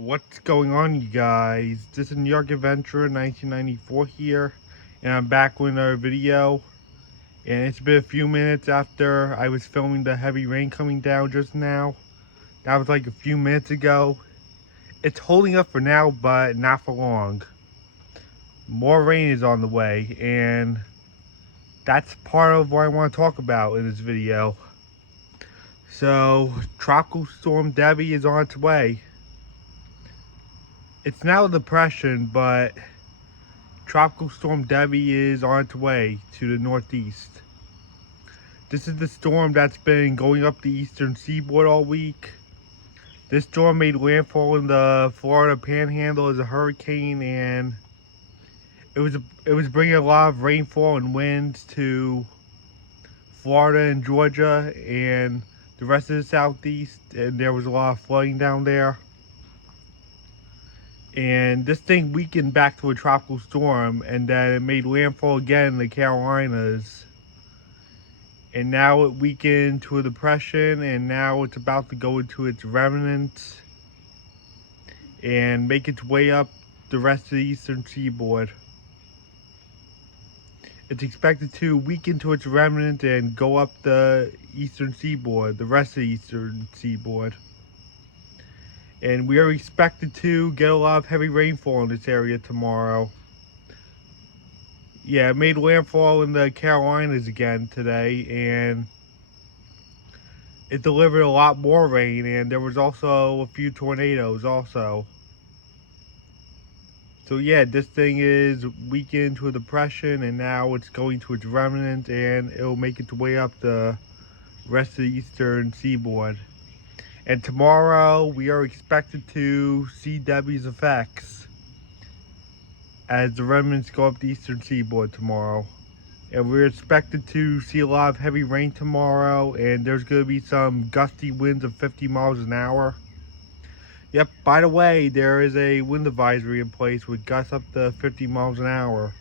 What's going on, you guys? This is New York Adventurer 1994 here, and I'm back with another video. And it's been a few minutes after I was filming the heavy rain coming down just now. That was like a few minutes ago. It's holding up for now, but not for long. More rain is on the way, and that's part of what I want to talk about in this video. So, Tropical Storm Debby is on its way. It's now a depression, but Tropical Storm Debby is on its way to the northeast. This is the storm that's been going up the eastern seaboard all week. This storm made landfall in the Florida Panhandle as a hurricane, and it was bringing a lot of rainfall and winds to Florida and Georgia and the rest of the southeast, and there was a lot of flooding down there. And this thing weakened back to a tropical storm, and then it made landfall again in the Carolinas. And now it weakened to a depression, and now it's about to go into its remnant and make its way up the rest of the eastern seaboard. It's expected to weaken to its remnant and go up the eastern seaboard, the rest of the eastern seaboard. And we are expected to get a lot of heavy rainfall in this area tomorrow. Yeah, it made landfall in the Carolinas again today, and it delivered a lot more rain, and there was also a few tornadoes also. So yeah, this thing is weakened to a depression, and now it's going to its remnant, and it'll make its way up the rest of the eastern seaboard. And tomorrow we are expected to see Debby's effects as the remnants go up the eastern seaboard tomorrow. And we're expected to see a lot of heavy rain tomorrow, and there's going to be some gusty winds of 50 miles an hour. Yep, by the way, there is a wind advisory in place with gusts up to 50 miles an hour.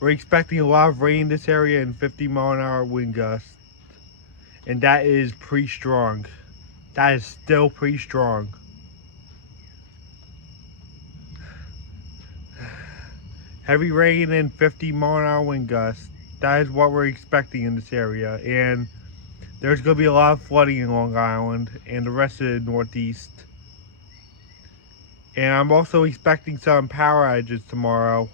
We're expecting a lot of rain in this area and 50-mile-an-hour wind gusts. And that is pretty strong. That is still pretty strong. Heavy rain and 50-mile-an-hour wind gusts. That is what we're expecting in this area. And there's going to be a lot of flooding in Long Island and the rest of the Northeast. And I'm also expecting some power outages tomorrow.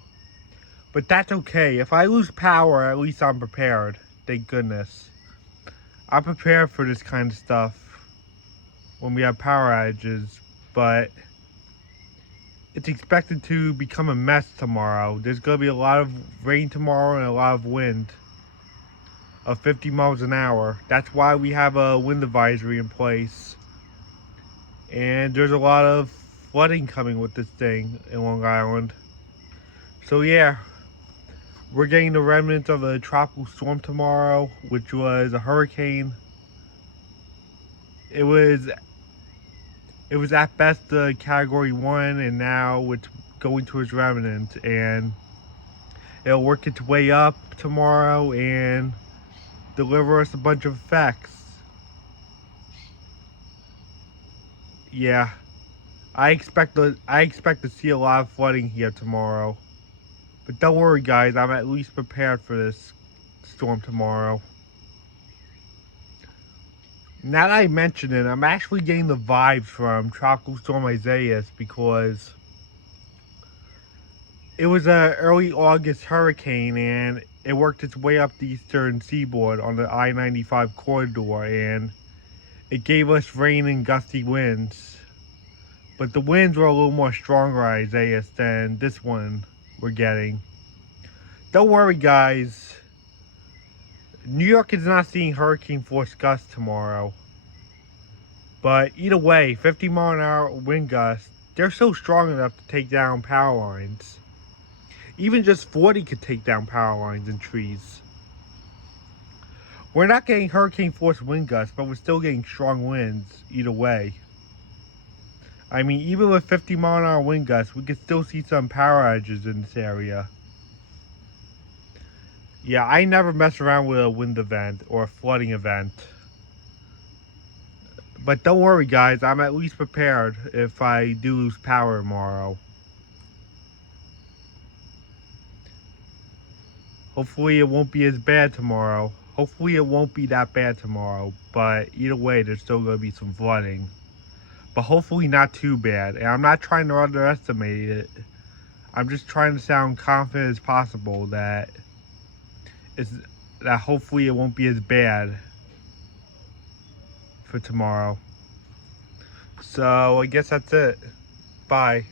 But that's okay. If I lose power, at least I'm prepared. Thank goodness. I'm prepared for this kind of stuff when we have power outages, but it's expected to become a mess tomorrow. There's going to be a lot of rain tomorrow and a lot of wind of 50 miles an hour. That's why we have a wind advisory in place. And there's a lot of flooding coming with this thing in Long Island. So yeah. We're getting the remnants of a tropical storm tomorrow, which was a hurricane. It was at best a category 1, and now it's going to its remnant, and it'll work its way up tomorrow and deliver us a bunch of effects. Yeah, I expect to see a lot of flooding here tomorrow. But don't worry, guys, I'm at least prepared for this storm tomorrow. Now that I mention it, I'm actually getting the vibes from Tropical Storm Isaias, because it was an early August hurricane, and it worked its way up the eastern seaboard on the I-95 corridor, and it gave us rain and gusty winds. But the winds were a little more stronger on Isaias than this one we're getting. Don't worry, guys. New York is not seeing hurricane force gusts tomorrow. But either way, 50-mile-an-hour wind gusts, they're so strong enough to take down power lines. Even just 40 could take down power lines and trees. We're not getting hurricane force wind gusts, but we're still getting strong winds either way. I mean, even with 50-mile-an-hour wind gusts, we could still see some power outages in this area. Yeah, I never mess around with a wind event or a flooding event. But don't worry, guys. I'm at least prepared if I do lose power tomorrow. Hopefully it won't be as bad tomorrow. Hopefully it won't be that bad tomorrow. But either way, there's still going to be some flooding. But hopefully not too bad. And I'm not trying to underestimate it. I'm just trying to sound confident as possible that hopefully it won't be as bad for tomorrow. So I guess that's it. Bye.